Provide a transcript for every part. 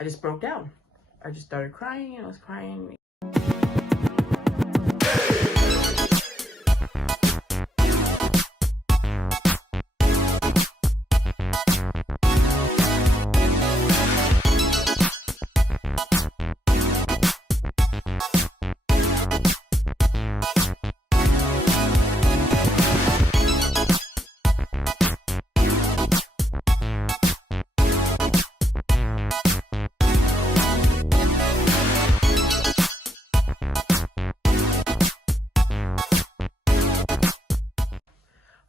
I just broke down. I just started crying. I was crying.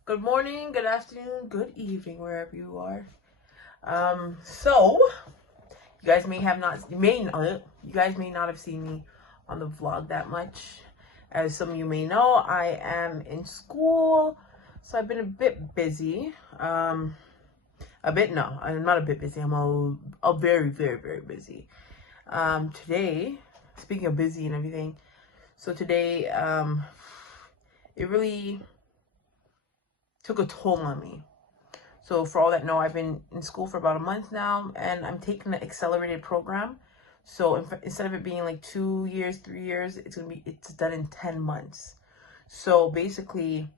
Good morning, good afternoon, good evening, wherever you are. So you guys may not have seen me on the vlog that much. As some of you may know, I am in school, so I've been a bit busy. I'm not a bit busy. I'm a very, very, very busy. Today, speaking of busy and everything, so today, it really took a toll on me. So for all that know, I've been in school for about a month now, and I'm taking the accelerated program. So instead of it being like 2 years, 3 years, it's done in 10 months. So basically,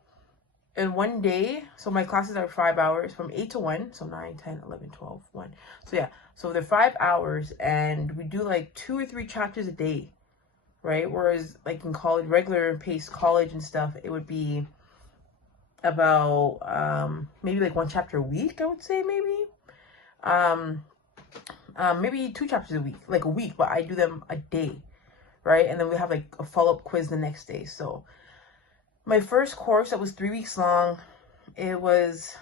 in one day, so my classes are 5 hours from 8 to 1, so 9, 10, 11, 12, 1. So yeah, so they're 5 hours, and we do like 2 or 3 chapters a day, right? Whereas like in college, regular paced college and stuff, it would be about maybe like 1 chapter a week, I would say. Maybe 2 chapters a week, like a week, but I do them a day, right? And then we have like a follow-up quiz the next day. So my first course, that was 3 weeks long, it was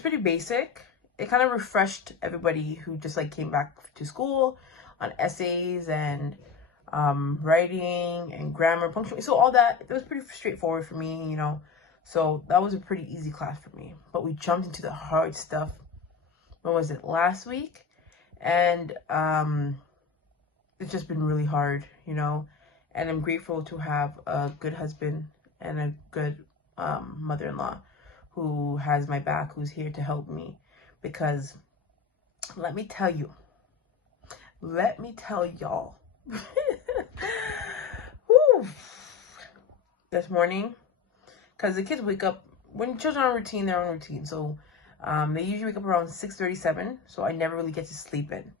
pretty basic. It kind of refreshed everybody who just like came back to school on essays and writing and grammar, punctuation, so all that. It was pretty straightforward for me, you know. So that was a pretty easy class for me. But we jumped into the hard stuff, when was it, last week? And it's just been really hard, you know. And I'm grateful to have a good husband and a good mother-in-law who has my back, who's here to help me. Because let me tell y'all, this morning, because the kids wake up, when children are on routine, they're on routine. So they usually wake up around 6:37. So I never really get to sleep in,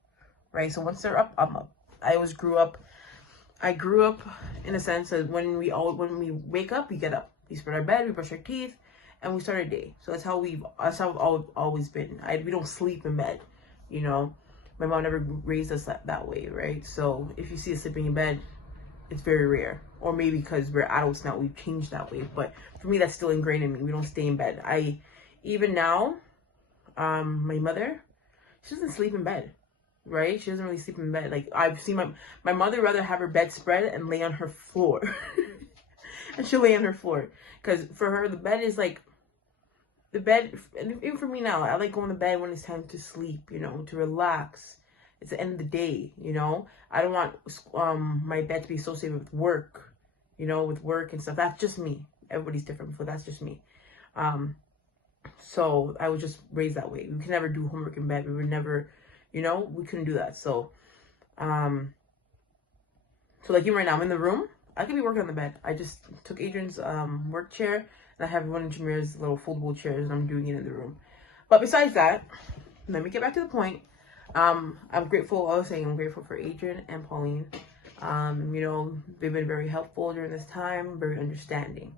right? So once they're up, I'm up. I grew up in a sense that when we wake up, we get up, we spread our bed, we brush our teeth, and we start our day. So that's how we've always been. We don't sleep in bed, you know. My mom never raised us that way, right? So if you see us sleeping in bed, it's very rare. Or maybe because we're adults now, we've changed that way. But for me, that's still ingrained in me. We don't stay in bed. Even now, my mother, she doesn't sleep in bed, right? She doesn't really sleep in bed. Like, I've seen my mother rather have her bed spread and lay on her floor. And she'll lay on her floor. Because for her, the bed is like, the bed, and even for me now, I like going to bed when it's time to sleep, you know, to relax. It's the end of the day, you know. I don't want my bed to be associated with work, you know, with work and stuff. That's just me. Everybody's different, but that's just me. So I was just raised that way. We could never do homework in bed. We would never, you know, we couldn't do that. So, so like even right now, I'm in the room. I could be working on the bed. I just took Adrian's work chair, and I have one of Jameer's little foldable chairs, and I'm doing it in the room. But besides that, let me get back to the point. I'm grateful. I was saying I'm grateful for Adrian and Pauline. You know, they've been very helpful during this time, very understanding.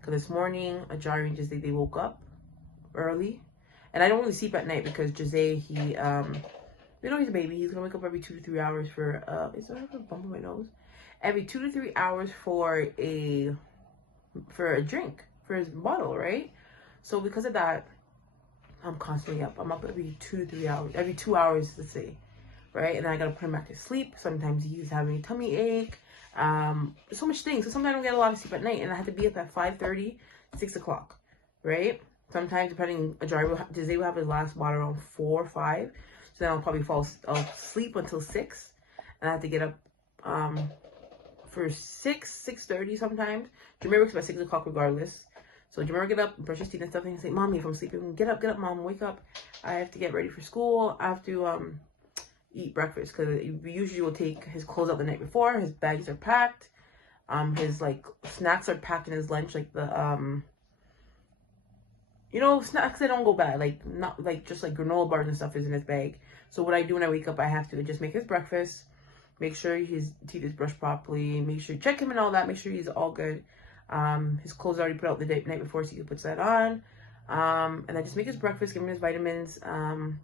Because this morning, Ajari and Jose, they woke up early, and I don't really sleep at night because Jose, you know, he's a baby. He's gonna wake up every 2 to 3 hours for is there a bump on my nose? Every 2 to 3 hours for a drink, for his bottle, right? So because of that, I'm constantly up. I'm up every 2 to 3 hours, every 2 hours, let's say, right? And then I gotta put him back to sleep. Sometimes he's having a tummy ache, so much things. So sometimes I don't get a lot of sleep at night, and I have to be up at 5:30, 6 o'clock, right? Sometimes, depending, Jose will have his last bottle around 4 or 5. So then I'll probably fall asleep until 6, and I have to get up for 6:30 sometimes. Jameer works by 6 o'clock regardless. So Jameer get up, brush his teeth and stuff, and say, "Mommy, if I'm sleeping, get up, mom, wake up. I have to get ready for school. I have to eat breakfast, because we usually will take his clothes out the night before. His bags are packed. His like snacks are packed in his lunch, like the you know, snacks that don't go bad, like not like just like granola bars and stuff is in his bag. So what I do when I wake up, I have to just make his breakfast, make sure his teeth is brushed properly, make sure check him and all that, make sure he's all good. His clothes are already put out the night before, so he puts that on. And I just make his breakfast, give him his vitamins, and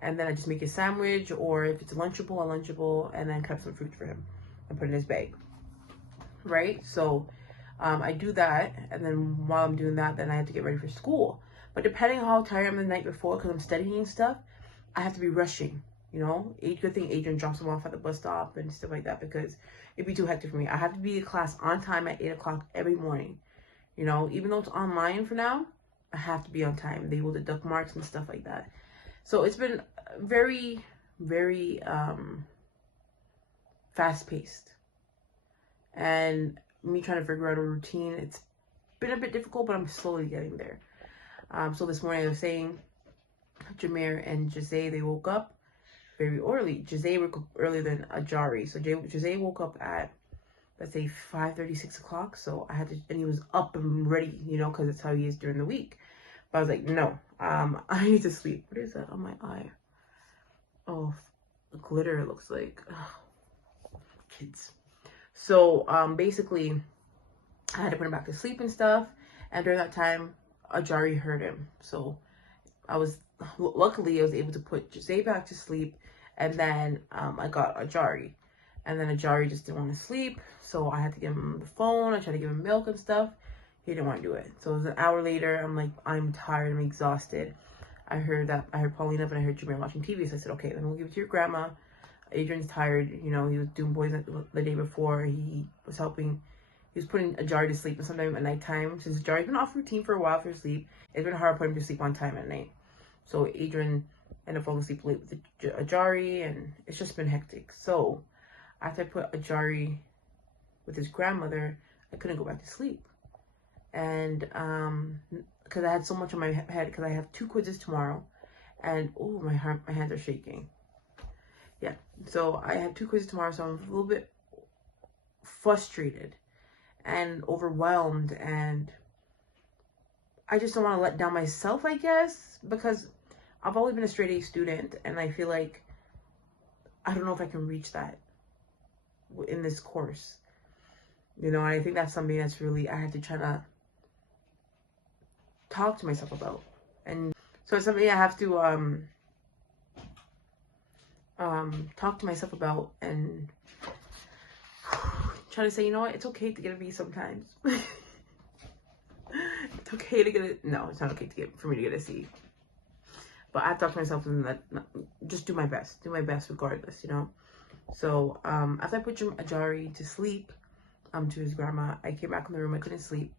then I just make his sandwich, or if it's a Lunchable, and then cut some fruit for him and put it in his bag. Right? So I do that, and then while I'm doing that, then I have to get ready for school. But depending on how tired I'm the night before, because I'm studying stuff, I have to be rushing, you know? Good thing Adrian drops him off at the bus stop and stuff like that, because it'd be too hectic for me. I have to be in class on time at 8 o'clock every morning, you know? Even though it's online for now, I have to be on time. They will deduct marks and stuff like that. So it's been very, very fast-paced. And me trying to figure out a routine, it's been a bit difficult, but I'm slowly getting there. So this morning I was saying, Jameer and Jose, they woke up very early. Jose woke up earlier than Ajari. So Jose woke up at, let's say, 5:30, 6 o'clock. So I had to, and he was up and ready, you know, because that's how he is during the week. But I was like, no, I need to sleep. What is that on my eye? Oh, glitter, it looks like. Oh, kids. So basically, I had to put him back to sleep and stuff. And during that time, Ajari heard him. So luckily, I was able to put Jose back to sleep. And then I got Ajari. And then Ajari just didn't want to sleep. So I had to give him the phone. I tried to give him milk and stuff. He didn't want to do it. So it was an hour later. I'm like, I'm tired. I'm exhausted. I heard Pauline up and I heard Jameer watching TV. So I said, okay, then we'll give it to your grandma. Adrian's tired. You know, he was doing boys the day before. He was helping. He was putting Ajari to sleep, and sometimes at nighttime, since Ajari's been off routine for a while for sleep, it's been hard to put him to sleep on time at night. So Adrian ended up falling asleep late with Ajari, and it's just been hectic. So after I put Ajari with his grandmother, I couldn't go back to sleep. And because I had so much on my head, because I have 2 quizzes tomorrow, and oh, my hands are shaking. Yeah, so I have 2 quizzes tomorrow, so I'm a little bit frustrated and overwhelmed, and I just don't want to let down myself, I guess, because I've always been a straight A student, and I feel like I don't know if I can reach that in this course, you know. And I think that's something that's really, I had to try to talk to myself about. And so it's something I have to talk to myself about and try to say, you know what, it's okay to get a B sometimes. It's okay to get a, no, it's not okay for me to get a C. But I have to talk to myself and just do my best regardless, you know. So after I put Ajari to sleep, to his grandma, I came back in the room. I couldn't sleep,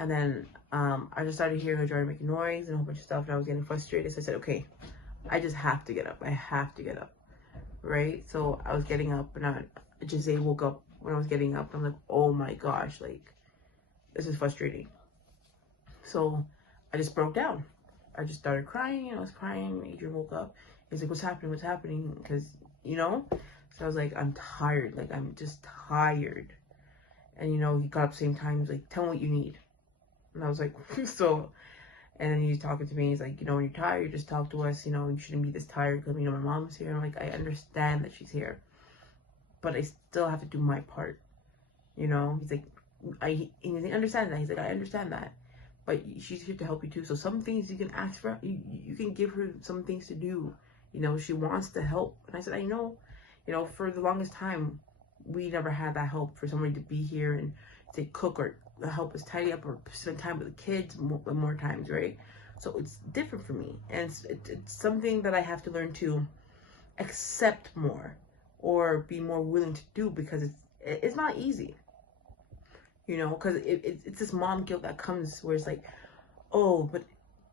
and then I just started hearing Ajari making noise and a whole bunch of stuff, and I was getting frustrated. So I said, okay, I just have to get up. I have to get up, right? So I was getting up, and Jose woke up when I was getting up. I'm like, oh my gosh, like this is frustrating. So I just broke down. I just started crying, and I was crying. Adrian woke up. He's like, what's happening? What's happening? Because, you know, so I was like, I'm tired. Like, I'm just tired. And, you know, he got up same time. He's like, tell me what you need. And I was like, so, and then he's talking to me. He's like, you know, when you're tired, just talk to us. You know, you shouldn't be this tired because, you know, my mom's here. I'm like, I understand that she's here, but I still have to do my part. You know, he's like, I understand that. He's like, I understand that. But she's here to help you too. So some things you can ask for, you can give her some things to do. You know, she wants to help. And I said, I know, you know, for the longest time, we never had that help for somebody to be here and say cook or help us tidy up or spend time with the kids more times, right? So it's different for me. And it's something that I have to learn to accept more or be more willing to do, because it's not easy. You know, because it's this mom guilt that comes where it's like, oh, but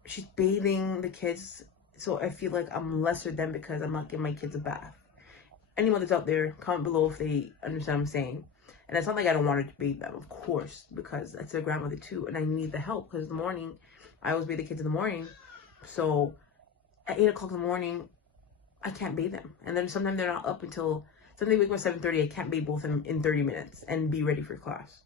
she's bathing the kids, so I feel like I'm lesser than because I'm not giving my kids a bath. Any mothers out there, comment below if they understand what I'm saying. And it's not like I don't want her to bathe them, of course, because that's their grandmother too, and I need the help, because in the morning, I always bathe the kids in the morning. So at 8 o'clock in the morning, I can't bathe them. And then sometimes they're not up until, sometimes they wake up at 7:30, I can't bathe both of them in 30 minutes and be ready for class.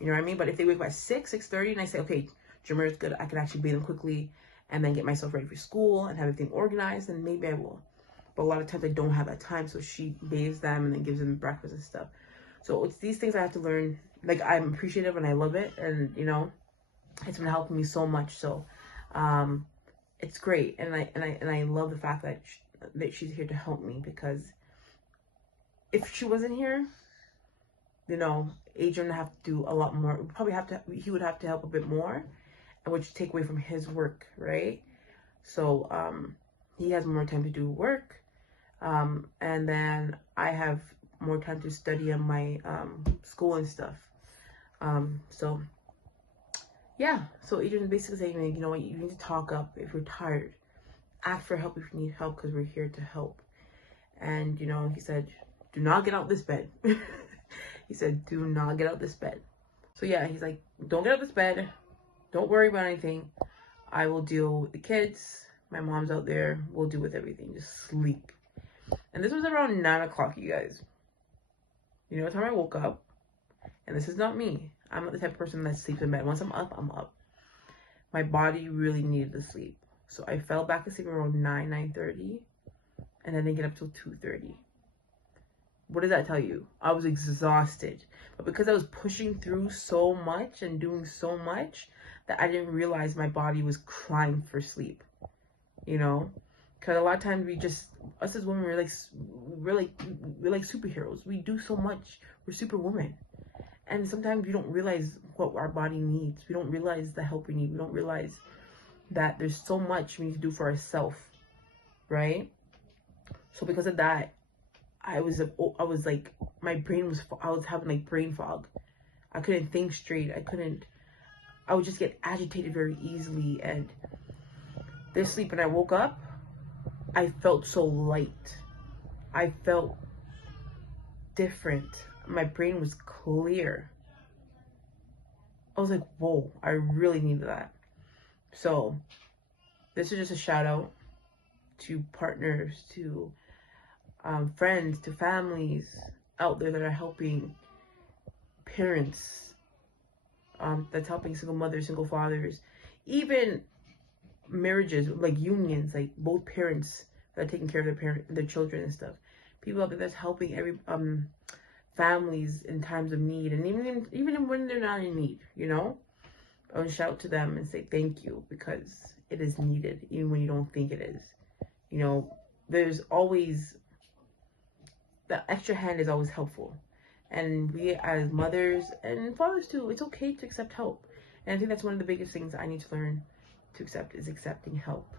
You know what I mean? But if they wake up at 6:30, and I say, okay, Jameer is good, I can actually bathe them quickly and then get myself ready for school and have everything organized, then maybe I will. But a lot of times I don't have that time, so she bathes them and then gives them breakfast and stuff. So it's these things I have to learn. Like, I'm appreciative and I love it, and you know, it's been helping me so much. So it's great, and I love the fact that she's here to help me, because if she wasn't here, you know, Adrian would have to do a lot more. He would have to help a bit more, and which take away from his work, right? So he has more time to do work, and then I have more time to study on my school and stuff. So yeah, so Adrian's basically saying, you know what, you need to talk up if you're tired, ask for help if you need help, because we're here to help. And you know, he said, do not get out this bed. He said, do not get out this bed. So yeah, he's like, don't get out this bed, don't worry about anything, I will deal with the kids, my mom's out there, we'll deal with everything, just sleep. And this was around 9 o'clock, you guys. You know what time I woke up? And this is not me, I'm not the type of person that sleeps in bed. Once I'm up, I'm up. My body really needed to sleep. So I fell back asleep around 9:30, and I didn't get up till 2:30. What does that tell you? I was exhausted. But because I was pushing through so much and doing so much, that I didn't realize my body was crying for sleep. You know? Because a lot of times us as women, we're like superheroes. We do so much. We're superwoman. And sometimes we don't realize what our body needs. We don't realize the help we need. We don't realize that there's so much we need to do for ourselves, right? So because of that, I was like, I was having like brain fog. I couldn't think straight. I would just get agitated very easily. And this sleep, when I woke up, I felt so light. I felt different. My brain was clear. I was like, whoa, I really needed that. So this is just a shout out to partners, to friends, to families out there that are helping parents, that's helping single mothers, single fathers, even marriages, like unions, like both parents that are taking care of their children and stuff. People out there that's helping every families in times of need, and even when they're not in need, you know. I would shout to them and say thank you, because it is needed, even when you don't think it is. You know, there's always, the extra hand is always helpful. And we as mothers and fathers too, it's okay to accept help. And I think that's one of the biggest things I need to learn to accept, is accepting help.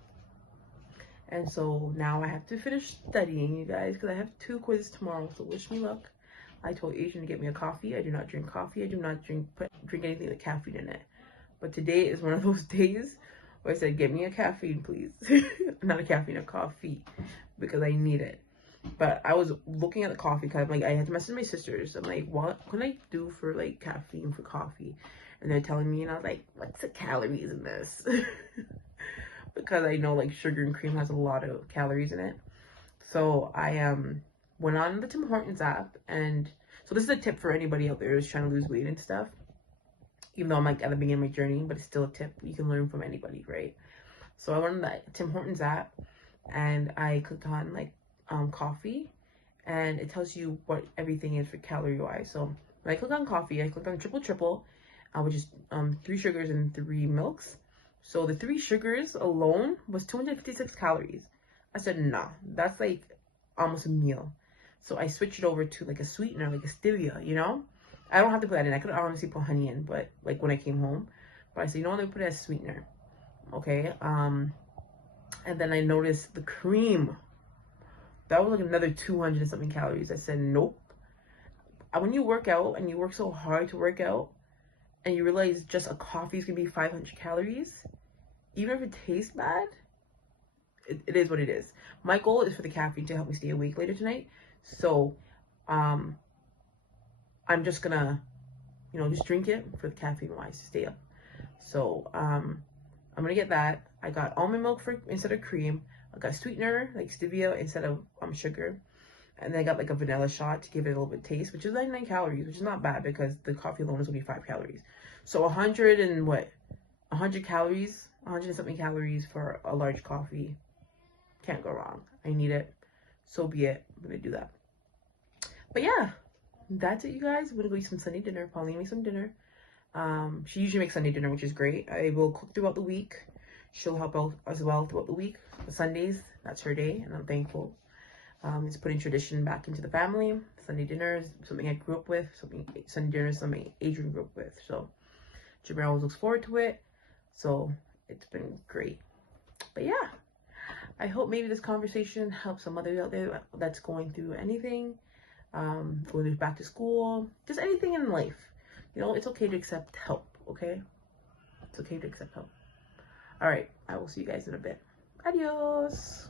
And so now I have to finish studying, you guys, because I have 2 quizzes tomorrow, so wish me luck. I told Adrian to get me a coffee. I do not drink coffee. I do not drink anything with caffeine in it. But today is one of those days where I said, get me a caffeine, please. Not a caffeine, a coffee, because I need it. But I was looking at the coffee, because I'm like, I had to message my sisters. I'm like, what can I do for like caffeine for coffee? And they're telling me, and I was like, what's the calories in this? Because I know like sugar and cream has a lot of calories in it. So I went on the Tim Hortons app, and so this is a tip for anybody out there who's trying to lose weight and stuff. Even though I'm like at the beginning of my journey, but it's still a tip you can learn from anybody, right? So I went on the Tim Hortons app, and I clicked on like coffee, and it tells you what everything is for calorie wise. So when I click on coffee, I click on triple, which is 3 sugars and 3 milks. So the 3 sugars alone was 256 calories. I said, nah, that's like almost a meal. So I switched it over to like a sweetener, like a stevia, you know? I don't have to put that in. I could honestly put honey in, but like when I came home. But I said, you know what, let me put it as sweetener. Okay. And then I noticed the cream. That was like another 200 and something calories. I said, nope. When you work out and you work so hard to work out, and you realize just a coffee is gonna be 500 calories, even if it tastes bad, it is what it is. My goal is for the caffeine to help me stay awake later tonight. So I'm just gonna, you know, just drink it for the caffeine wise to stay up. So I'm gonna get that. I got almond milk instead of cream. I got sweetener, like stevia instead of sugar. And then I got like a vanilla shot to give it a little bit of taste, which is 99 calories, which is not bad because the coffee alone is only 5 calories. So 100 and what? 100 calories, 100 and something calories for a large coffee. Can't go wrong. I need it. So be it. I'm going to do that. But yeah, that's it, you guys. I'm going to go eat some Sunday dinner. Pauline makes some dinner. She usually makes Sunday dinner, which is great. I will cook throughout the week. She'll help out as well throughout the week. The Sundays, that's her day, and I'm thankful. It's putting tradition back into the family. Sunday dinner is something I grew up with. Sunday dinner is something Adrian grew up with. So Jameer always looks forward to it. So it's been great. But yeah, I hope maybe this conversation helps some others out there that's going through anything, going back to school, just anything in life. You know, it's okay to accept help, okay? It's okay to accept help. All right, I will see you guys in a bit. Adios.